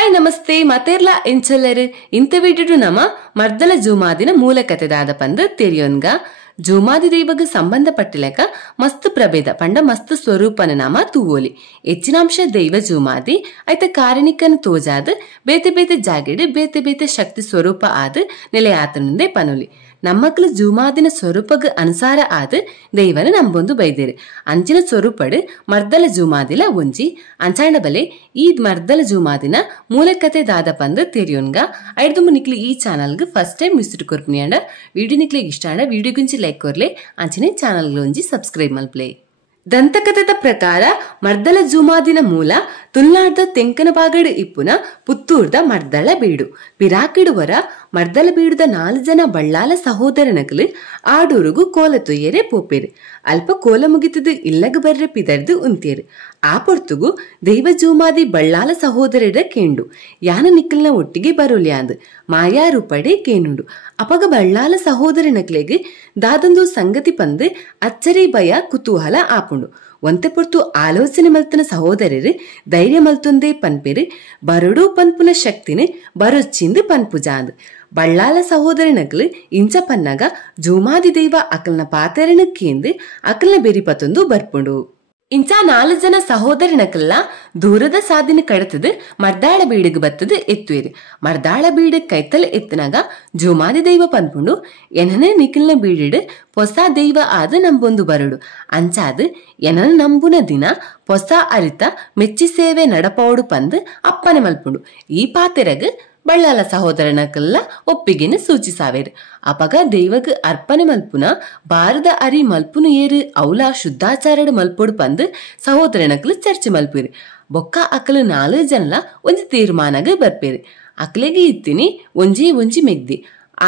Hi ನಮಸ್ತೆ ಮತೆರ್ಲ ಎಂಚೆಲ್ಲರು ಇಂತ video ನಮ್ಮ ಮರ್ದಲ ಜೂಮಾದಿನ ಮೂಲ ಕಥೆದಾದ ಪಂದು ತೆರಿಯೋನ್ಗ ಜೂಮಾದಿ ದೈವಗ ಸಂಬಂಧಪಟ್ಟಿಲಕ ಮಸ್ತ್ ಪ್ರಭೇದ ಪಂಡ ಮಸ್ತ್ ಸ್ವರೂಪನ ನಾಮ ತೂವೋಲಿ ಹೆಚ್ಚಿನಾಂಶ ದೈವ ಜೂಮಾದಿ ಐತ ಕಾರಣಿಕನ ತೋಜಾದ ಬೇತೆ ಬೇತೆ ಜಾಗೆಡ್ ಬೇತೆ ಬೇತೆ ಶಕ್ತಿ ಸ್ವರೂಪ ಆದ ನೆಲೆ ಆತನಂದೇ ಪನುಲಿ ನಮ್ಮಕ್ಲು ಜೂಮಾದಿನ ಸ್ವರೂಪಗ ಅನುಸಾರ ಆದ ದೈವನ ನಂಬೊಂದು ಬೈದೇರು ಅಂಚಿನ ಸ್ವರೂಪಡ್ ಮರ್ದಲ ಜೂಮಾದಿಲ ಒಂಜಿ ಅಂಚಾಂಡ ಬಲೆ ಈ ಮರ್ದಲ ಜೂಮಾದಿನ ಮೂಲಕತೆ ದಾದ ಪಂದು ತೆರಿಯೋನ್ಗ ಐಡ್ದುಂಬು ನಿಕ್ಲಿ ಈ ಚಾನಲ್ಗೆ ಫಸ್ಟ್ ಟೈಮ್ ವಿಸಿಟ್ ಕೊರ್ಪುನಿಯಾಂಡ ವಿಡಿಯೋ ನಿಕ್ಲಿಗೆ ಇಷ್ಟ ಆಂಡ ವಿಡಿಯೋ ಗುಂಚಿ ಲೈಕ್ ಕೊರ್ಲೆ ಅಂಚನೆ ಚಾನಲ್ಗೆ ಒಂಜಿ ಸಬ್ಸ್ಕ್ರೈಬ್ ಮಲ್ಪ್ಲೆ ದಂತಕಥೆದ ಪ್ರಕಾರ ಮರ್ದಲ ಜೂಮಾದಿನ ಮೂಲ ತುಳುನಾಡ್ದ ತೆಂಕನಬಾಗಡ್ ಇಪ್ಪುನ ಪುತ್ತೂರ್ದ ಮರ್ದಳ ಬೀಡು ಪಿರಾಕಿಡುವರ ಮರ್ದಲ ಬೀಡುದ 4 ಜನ ಬಳ್ಳಾಲ ಸಹೋದರನಕಲು ಆಡೂರುಗು ಕೋಲ ತೊಯ್ಯರೆ ಪೋಪೇರು ಅಲ್ಪ ಕೋಲ ಮುಗಿತದು ಇಲ್ಲಗ ಬರ್ರೆ ಪಿದರ್ದು ಉಂತೇರು ಆ ಪೊರ್ತುಗು ದೈವ ಜೂಮಾದಿ ಬಳ್ಳಾಲ ಸಹೋದರರ ಕೇಂಡು ಯಾನ ನಿಕ್ಕಲ್ನ ಒಟ್ಟಿಗೆ ಬರೋಲ್ಯಾಂದು ಮಾಯಾರು ಪಡೆ ಕೇನುಂಡು ಅಪಗ ಬಳ್ಳಾಲ ಸಹೋದರನಕ್ಲೆಗೆ ದಾದೊಂದು ಸಂಗತಿ ಪಂದು ಅಚ್ಚರಿ ಭಯ ಕುತೂಹಲ ಆಪುಂಡು ಒಂತೆ ಪೊರ್ತು ಆಲೋಚನೆ ಮಲ್ತನ ಸಹೋದರರು ಧೈರ್ಯ ಮಲ್ತೊಂದೇ ಪನ್ಪೆರು ಬರಡು ಪನ್ಪುನ ಶಕ್ತಿನ ಬರೊಚ್ಚಿಂದು ಪನ್ಪುಜಾಂದು ಬಳ್ಳಾಲ ಸಹೋದರನಕ್ಲು ಇಂಚ ಪನ್ನಗ ಜೂಮಾದಿ ದೈವ ಅಕಲ್ನ ಪಾತೆರನ ಕೇಂದು ಅಕಲ್ನ ಬೆರಿಪತ್ತೊಂದು ಬರ್ಪುಂಡು ಇಂಚ 4 ಜನ ಸಹೋದರನಕಲ್ಲ ದೂರದ ಸಾಧಿನ ಕಡತದ ಮರ್ದಾಳ ಬೀಡಿಗೆ ಬತ್ತದ ಎತ್ತುವೇರು ಮರ್ದಾಳ ಬೀಡ ಕೈತಲ್ ಎತ್ತನಾಗ ಜೂಮಾದಿ ದೈವ ಪನ್ಪುಂಡು ಎನನ ನಿಖಿಲ್ನ ಬೀಡಿಡ್ ಹೊಸ ದೈವ ಆದ ನಂಬೊಂದು ಬರಡು ಅಂಚಾದ ಎನನ ನಂಬುನ ದಿನ ಹೊಸ ಅರಿತ ಮೆಚ್ಚಿ ಸೇವೆ ನಡಪೋಡು ಪಂದು ಅಪ್ಪನೆ ಮಲ್ಪುಂಡು ಈ ಪಾತೆರಗ ಬಳ್ಳಾಲ ಸಹೋದರನಕಲ್ಲ ಒಪ್ಪಿಗೆನ ಸೂಚಿಸಾವೇರು ಅಪಗ ದೈವಗ ಅರ್ಪಣೆ ಮಲ್ಪುನ ಬಾರದ ಅರಿ ಮಲ್ಪುನು ಏರು ಅವಲ ಶುದ್ಧಾಚಾರಡ್ ಮಲ್ಪೊಡು ಪಂದು ಸಹೋದರನಕಲು ಚರ್ಚೆ ಮಲ್ಪೇರು ಬೊಕ್ಕ ಅಕಲು 4 ಜನಲ ಒಂಜಿ ತೀರ್ಮಾನಗ ಬರ್ಪೇರು ಅಕ್ಲೆಗೆ ಇತ್ತಿನಿ ಒಂಜಿ ಮೆಗ್ದಿ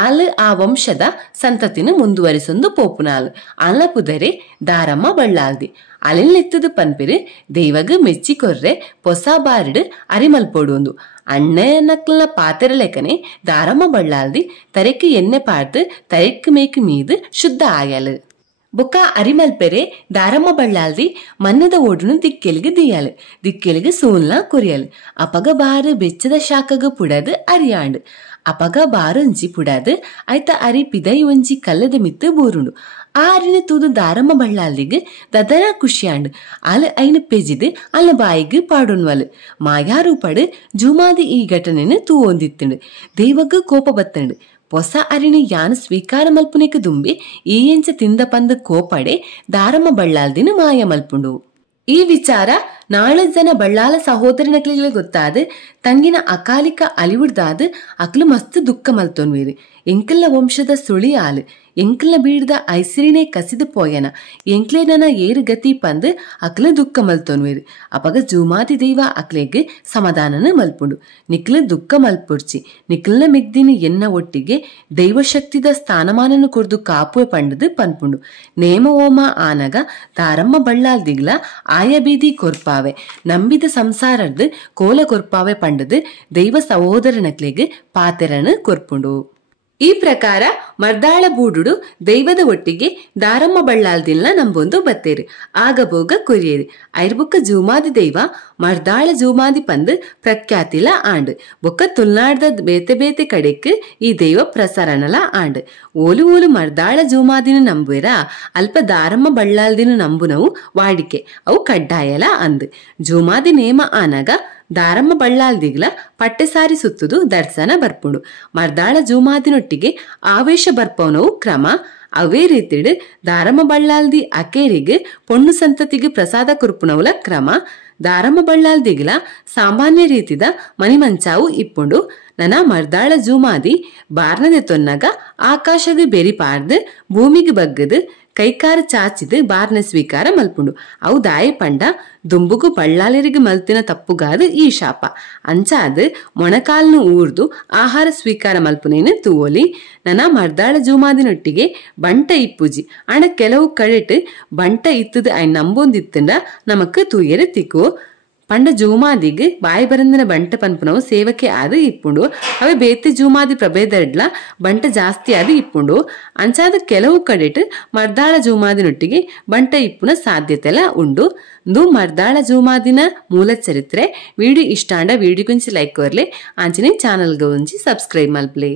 ಆಲ್ ಆ ವಂಶದ ಸಂತತಿನ ಮುಂದುವರಿಸೊಂದು ಪೋಪುನಾಲ್ ಆಲ್ನ ಪುದರೆ ದಾರಮ್ಮ ಬಳ್ಳಾಲ್ದಿ ಅಲೆಲ್ಲೆತ್ತದು ಪನ್ಪೆರು ದೈವಗ ಮೆಚ್ಚಿ ಕೊರ್ರೆ ಹೊಸ ಬಾರಿಡ್ ಅರಿಮಲ್ಪೊಡು ಅಣ್ಣನಕ್ಲ ಪಾತೆರ ಲೆಕ್ಕನೆ ದಾರಮ್ಮ ಬಳ್ಳಾಲ್ದಿ ತರೆಕ್ ಎಣ್ಣೆ ಪಾಡ್ದು ತರೆಕ್ ಮೇಕ್ ಮೀದು ಶುದ್ಧ ಆಯಲ್ ಬೊಕ್ಕ ಅರಿಮಲ್ಪೆರೆ ದಾರಮ್ಮ ಬಳ್ಳಾಲ್ದಿ ಮನ್ನದ ಓಡುನು ದಿಕ್ಕೆಲಿಗೆ ಸೂಲ್ನ ಕೊರಿಯಲ್ ಅಪಗ ಬಾರು ಬೆಚ್ಚದ ಶಾಖಗ ಪುಡದು ಅರಿಯಾಂಡು ಅಪಗ ಬಾರೊಂಜಿ ಪುಡದು ಐತ ಅರಿ ಪಿದೈ ಒಂಜಿ ಕಲ್ಲದ ಮಿತ್ತು ಬೂರುಂಡು ಆ ಅರಿನ ತೂದು ದಾರಮ್ಮ ಬಳ್ಳಾಲ್ದಿಗ್ ದದನ ಖುಷಿಯಾಂಡು ಅಲ್ ಐನ ಪೆಜಿದು ಅಲ್ಲ ಬಾಯಿಗೆ ಪಾಡೊನ್ವಲ್ ಮಾಯಾರೂಪಡು ಜೂಮಾದಿ ಈ ಘಟನೆನ ತೂವೊಂದಿತ್ತುಂಡು ದೈವಗ ಕೋಪ ಬತ್ತಂಡು ಹೊಸ ಅರಿನ ಯಾನು ಸ್ವೀಕಾರ ಮಲ್ಪುನಿಕ ದುಂಬಿ ಈ ಎಂಚ ತಿಂದ ಪಂದ ಕೋಪಡೆ ದಾರಮ್ಮ ಬಳ್ಳಾಲ್ದಿನ ಮಾಯ ಮಲ್ಪುಂಡು ಈ ವಿಚಾರ 4 ಜನ ಬಳ್ಳಾಲ ಸಹೋದರನಕ್ಲಿಗೆ ಗೊತ್ತಾದ ತಂಗಿನ ಅಕಾಲಿಕ ಅಲಿವುಡ್ದಾದ ಅಕ್ಲು ಮಸ್ತ್ ದುಃಖ ಮಲ್ತೊನ್ವೇರು ಎಂಕಲ್ನ ವಂಶದ ಸುಳಿ ಆಲು ಎಂಕಲ್ನ ಬೀಡ್ದ ಐಸಿರಿನೇ ಕಸಿದು ಪೋಯನ ಎಂಕ್ಲೇನನ ಏರು ಗತಿ ಪಂದು ಅಕ್ಲ ದುಃಖ ಮಲ್ತೊನ್ವೇರು ಅಪಗ ಜೂಮಾದಿ ದೈವ ಅಕ್ಲೆಗ್ ಸಮಾಧಾನನ ಮಲ್ಪುಂಡು ನಿಕ್ಲ ದುಃಖ ಮಲ್ಪುಡ್ಚಿ ನಿಕ್ಲನ ಮೆಗ್ದಿನಿ ಎನ್ನ ಒಟ್ಟಿಗೆ ದೈವಶಕ್ತಿದ ಸ್ಥಾನಮಾನನು ಕೊರ್ದು ಕಾಪುವೆ ಪಂಡದು ಪನ್ಪುಂಡು ನೇಮ ಓಮ ಆನಗ ದಾರಮ್ಮ ಬಳ್ಳಾಲ್ದಿಗ್ಲ ಆಯ ಬೀದಿ ಕೊರ್ಪಾವೆ ನಂಬಿದ ಸಂಸಾರದ್ದು ಕೋಲ ಕೊರ್ಪಾವೆ ಪಂಡದು ದೈವ ಸಹೋದರನಕ್ಲೆಗ್ ಪಾತೆರನ ಕೊರ್ಪುಂಡು ಈ ಪ್ರಕಾರ ಮರ್ದಾಳ ಬೂಡುಡು ದೈವದ ಒಟ್ಟಿಗೆ ದಾರಮ್ಮ ಬಳ್ಳಾಲ್ದಿಲ್ನ ನಂಬೊಂದು ಬತ್ತೇರು ಆಗಬೋಗ ಕೊರಿಯೇರು ಐರ್ಬೊಕ್ಕ ಜೂಮಾದಿ ದೈವ ಮರ್ದಾಳ ಜೂಮಾದಿ ಪಂದು ಪ್ರಖ್ಯಾತಿಲ ಆಂಡ್ ಬೊಕ್ಕ ತುಳುನಾಡ್ದ ಬೇತೆ ಬೇತೆ ಕಡೆಕ್ ಈ ದೈವ ಪ್ರಸರಣಲ ಆಂಡ್ ಓಲು ಮರ್ದಾಳ ಜೂಮಾದಿನ ನಂಬುವೆರ ಅಲ್ಪ ದಾರಮ್ಮ ಬಳ್ಳಾಲ್ದಿನ ನಂಬುನವು ವಾಡಿಕೆ ಅವು ಕಡ್ಡಾಯಲ ಅಂದ್ ಜೂಮಾದಿ ನೇಮ ಆನಗ ದಾರಮ್ಮ ಬಳ್ಳಾಲ್ದಿಗ್ಲ ಪಟ್ಟೆ ಸಾರಿ ಸುತ್ತುದು ದರ್ಶನ ಬರ್ಪುಂಡು ಮರ್ದಾಳ ಜೂಮಾದಿನೊಟ್ಟಿಗೆ ಆವೇಶ ಬರ್ಪವನವು ಕ್ರಮ ಅವೇ ರೀತಿಡ್ ದಾರಮ್ಮ ಬಳ್ಳಾಲ್ದಿ ಅಕೇರಿಗೆ ಪೊಣ್ಣು ಸಂತತಿಗೆ ಪ್ರಸಾದ ಕುರ್ಪುನವುಲ ಕ್ರಮ ದಾರಮ್ಮ ಬಳ್ಳಾಲ್ದಿಗ್ಲ ಸಾಮಾನ್ಯ ರೀತಿದ ಮನಿಮಂಚಾವು ಇಪ್ಪುಂಡು ನನ ಮರ್ದಾಳ ಜೂಮಾದಿ ಬಾರ್ನದೆ ತೊನ್ನಗ ಆಕಾಶಗೆ ಬೆರಿ ಪಾರ್ದು ಭೂಮಿಗೆ ಬಗ್ಗದು ಕೈಕಾರ ಚಾಚಿದು ಬಾರ್ನ ಸ್ವೀಕಾರ ಮಲ್ಪುಂಡು ಅವು ದಾಯಿ ಪಂಡ ದುಂಬುಗು ಬಳ್ಳಾಲರಿಗೆ ಮಲ್ತಿನ ತಪ್ಪುಗಾದ ಈ ಶಾಪ ಅಂಚಾದ ಮೊಣಕಾಲ್ನು ಊರ್ದು ಆಹಾರ ಸ್ವೀಕಾರ ಮಲ್ಪುನೇನು ತೂವೋಲಿ ನನ ಮರ್ದಾಳ ಜೂಮಾದಿನೊಟ್ಟಿಗೆ ಬಂಟ ಇಪ್ಪುಜಿ ಅಣ ಕೆಲವು ಕಡೆಟ್ ಬಂಟ ಇತ್ತದ ಐ ನಂಬೊಂದಿತ್ತಂಡ ನಮಕ್ ತೂಯರೆ ತಿಕ್ಕೋ ಪಂಡ ಜೂಮಾದಿಗ್ ಬಾಯಿ ಬರಂದಿನ ಬಂಟ ಪನ್ಪುನವು ಸೇವಕ್ಕೆ ಆದು ಇಪ್ಪುಂಡು. ಅವೆ ಬೇತೆ ಜೂಮಾದಿ ಪ್ರಭೇದಡ್ಲ ಬಂಟ ಜಾಸ್ತಿ ಆದು ಇಪ್ಪುಂಡು. ಅಂಚಾದ ಕೆಲವು ಕಡೆಟ್ ಮರ್ದಾಳ ಜೂಮಾದಿನೊಟ್ಟಿಗೆ ಬಂಟ ಇಪ್ಪುನ ಸಾಧ್ಯತೆಲ ಉಂಡು. ಇಂದು ಮರ್ದಾಳ ಜೂಮಾದಿನ ಮೂಲ ಚರಿತ್ರೆ. ವಿಡಿಯೋ ಇಷ್ಟ ಅಂಡ ವಿಡಿಯೋ ಕುಂಚಿ ಲೈಕ್ ಕೊರ್ಲೆ, ಆಂಚಿನ ಚಾನಲ್ಗೆ ಒಂಚಿ ಸಬ್ಸ್ಕ್ರೈಬ್ ಮಲ್ಪ್ಲೆ.